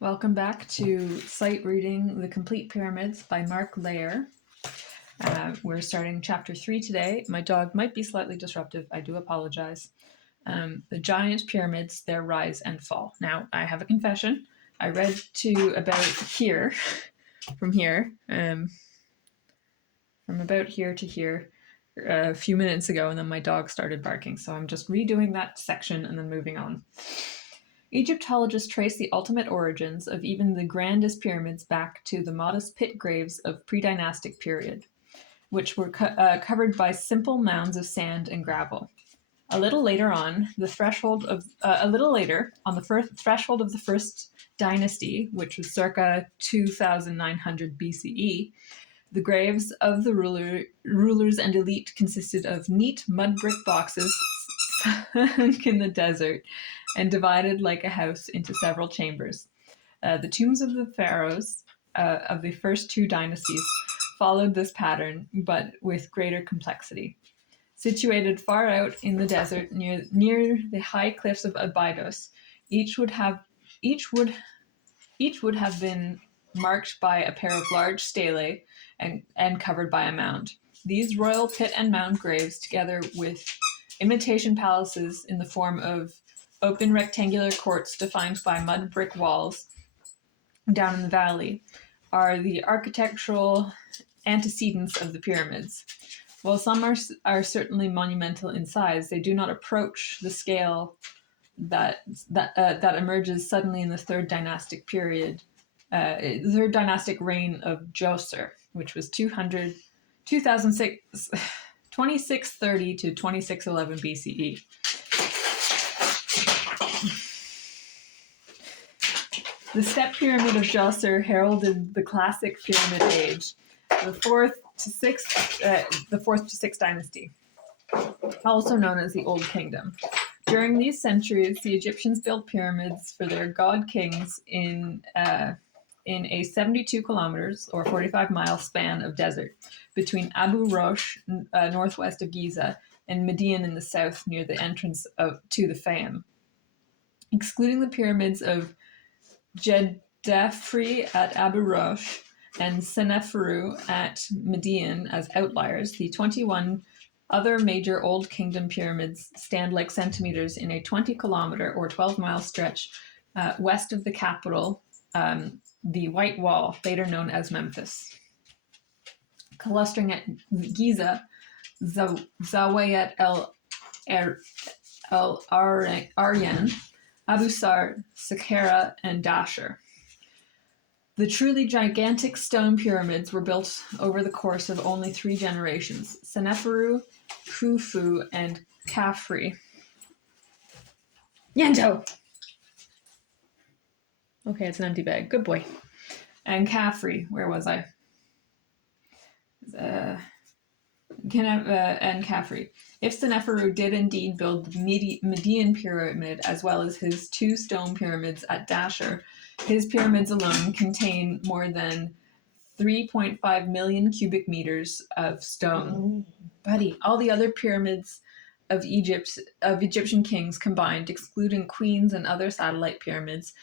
Welcome back to Sight Reading The Complete Pyramids by Mark Layer. We're starting chapter 3 today. My dog might be slightly disruptive. I do apologize. The giant pyramids, their rise and fall. Now, I have a confession. I read to about here, from about here to here a few minutes ago, and then my dog started barking. So I'm just redoing that section and then moving on. Egyptologists trace the ultimate origins of even the grandest pyramids back to the modest pit graves of pre-dynastic period, which were covered by simple mounds of sand and gravel. A little later, on the threshold of the threshold of the first dynasty, which was circa 2,900 BCE, the graves of the rulers and elite consisted of neat mud brick boxes sunk in the desert and divided like a house into several chambers. The tombs of the pharaohs of the first two dynasties followed this pattern, but with greater complexity. Situated far out in the desert near the high cliffs of Abydos, each would have been marked by a pair of large stelae and covered by a mound. These royal pit and mound graves, together with imitation palaces in the form of open rectangular courts defined by mud brick walls down in the valley, are the architectural antecedents of the pyramids. While some are certainly monumental in size, they do not approach the scale that emerges suddenly in the third dynastic period, the third dynastic reign of Djoser, which was 2630 to 2611 BCE. The step pyramid of Djoser heralded the classic pyramid age, the fourth to sixth dynasty, also known as the Old Kingdom. During these centuries, the Egyptians built pyramids for their god kings in a 72 kilometers or 45-mile span of desert between Abu Rosh, northwest of Giza, and Median in the south near the entrance to the Fayum. Excluding the pyramids of Djedefre at Abu Rosh and Seneferu at Median as outliers, the 21 other major Old Kingdom pyramids stand like centimeters in a 20-kilometer or 12-mile stretch west of the capital, the White Wall, later known as Memphis. Clustering at Giza, Zawayat el-Aryan, Abu Sar, Saqqara, and Dashur. The truly gigantic stone pyramids were built over the course of only 3 generations: Seneferu, Khufu, and Khafre. Yanto! Okay, it's an empty bag. Good boy. And Khafre. Where was I? And Khafre. If Seneferu did indeed build the Median pyramid as well as his 2 stone pyramids at Dashur, his pyramids alone contain more than 3.5 million cubic meters of stone. Buddy, all the other pyramids of Egyptian kings combined, excluding queens and other satellite pyramids,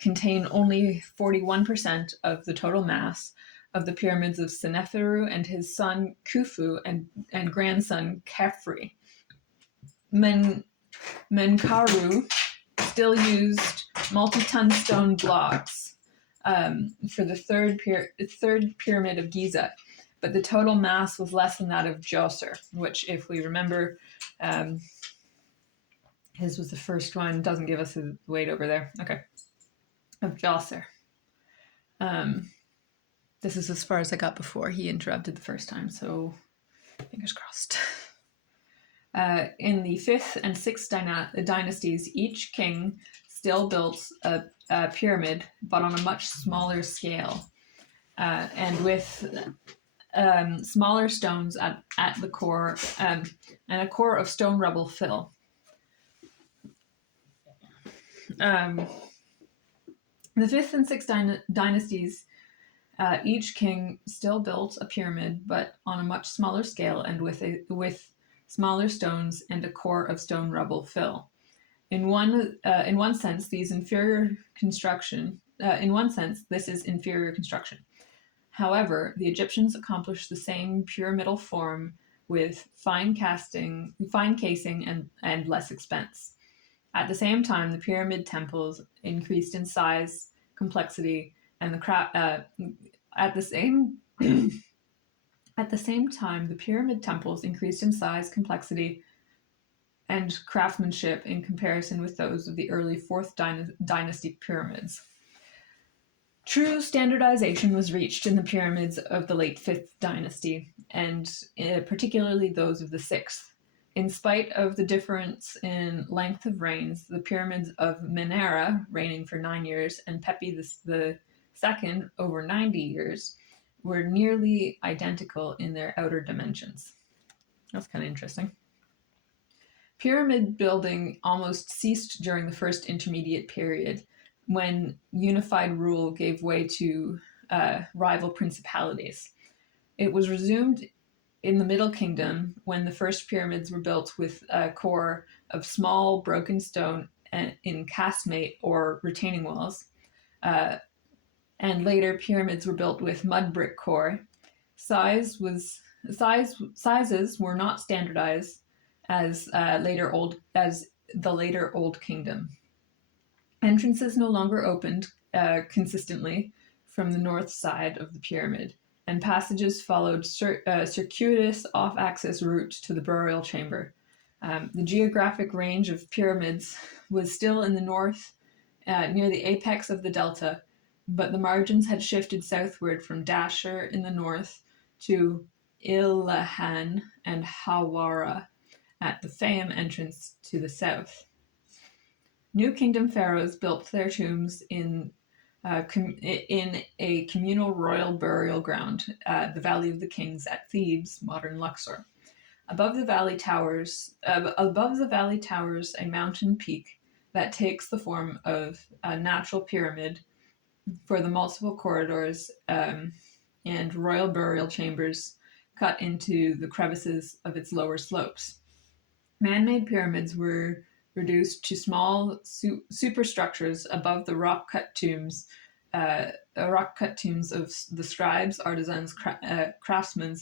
contain only 41% of the total mass of the pyramids of Seneferu and his son Khufu and grandson Khafre. Menkaure still used multi-ton stone blocks for the third pyramid of Giza, but the total mass was less than that of Djoser, which, if we remember, his was the first one. Doesn't give us his weight over there. Okay, of Djoser. This is as far as I got before he interrupted the first time, so fingers crossed. In the 5th and 6th dynasties, each king still built a pyramid, but on a much smaller scale, and with smaller stones at the core, and a core of stone rubble fill. The 5th and 6th dynasties, each king still built a pyramid, but on a much smaller scale and with smaller stones and a core of stone rubble fill. In one sense, these inferior construction in one sense, this is inferior construction. However, the Egyptians accomplished the same pyramidal form with fine casing, and less expense. At the same time, the pyramid temples increased in size, complexity, and at the same at the same time, the pyramid temples increased in size, complexity, and craftsmanship in comparison with those of the early Fourth Dynasty pyramids. True standardization was reached in the pyramids of the late Fifth Dynasty, and particularly those of the Sixth. In spite of the difference in length of reigns, the pyramids of Menera, reigning for 9 years, and Pepi II, over 90 years, were nearly identical in their outer dimensions. That's kind of interesting. Pyramid building almost ceased during the First Intermediate Period, when unified rule gave way to rival principalities. It was resumed in the Middle Kingdom when the first pyramids were built with a core of small broken stone in casemate or retaining walls, and later pyramids were built with mud brick core. Sizes were not standardized as the later Old Kingdom. Entrances no longer opened consistently from the north side of the pyramid, and passages followed circuitous off-axis routes to the burial chamber. The geographic range of pyramids was still in the north, near the apex of the delta, but the margins had shifted southward from Dashur in the north to Ilahan and Hawara at the Fayum entrance to the south. New Kingdom pharaohs built their tombs in a communal royal burial ground, the Valley of the Kings at Thebes, modern Luxor. Above the valley towers, a mountain peak that takes the form of a natural pyramid for the multiple corridors and royal burial chambers cut into the crevices of its lower slopes. Man-made pyramids were reduced to small superstructures above the rock-cut tombs of the scribes, artisans, craftsmen,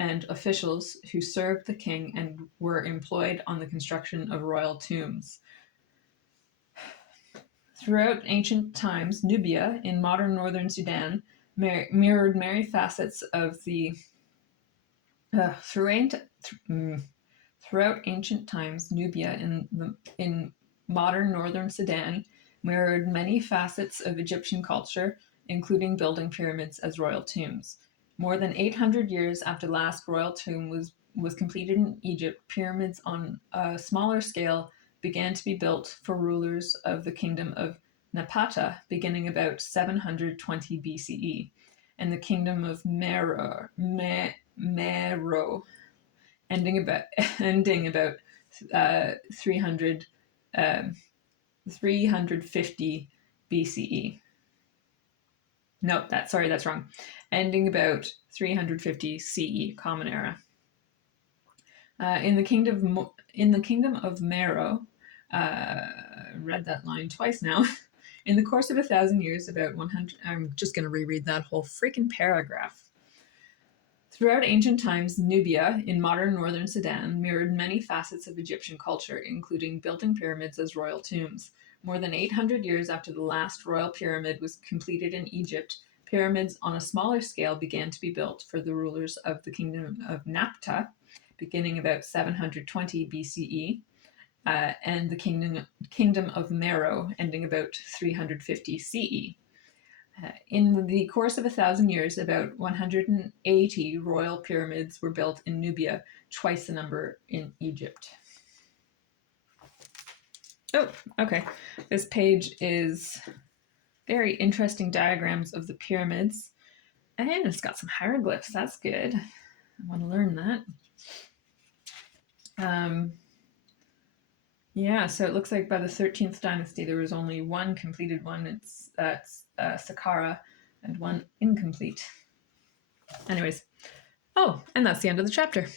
and officials who served the king and were employed on the construction of royal tombs. Throughout ancient times, Nubia, in modern northern Sudan, mirrored many facets of the Throughout ancient times, Nubia in modern northern Sudan mirrored many facets of Egyptian culture, including building pyramids as royal tombs. More than 800 years after the last royal tomb was completed in Egypt, pyramids on a smaller scale began to be built for rulers of the kingdom of Napata, beginning about 720 BCE, and the kingdom of Meroe, ending about 350 BCE. No, that's wrong. Ending about 350 CE, Common Era. In the kingdom of Meroe, read that line twice now. In the course of 1,000 years, about 100. I'm just going to reread that whole freaking paragraph. Throughout ancient times, Nubia, in modern northern Sudan, mirrored many facets of Egyptian culture, including building pyramids as royal tombs. More than 800 years after the last royal pyramid was completed in Egypt, pyramids on a smaller scale began to be built for the rulers of the kingdom of Napata, beginning about 720 BCE, and the kingdom of Meroe, ending about 350 CE. In the course of 1,000 years, about 180 royal pyramids were built in Nubia, twice the number in Egypt. Oh, okay. This page is very interesting diagrams of the pyramids, and it's got some hieroglyphs. That's good. I want to learn that. Yeah, so it looks like by the 13th dynasty, there was only one completed one. It's Saqqara, and one incomplete. Anyways, and that's the end of the chapter.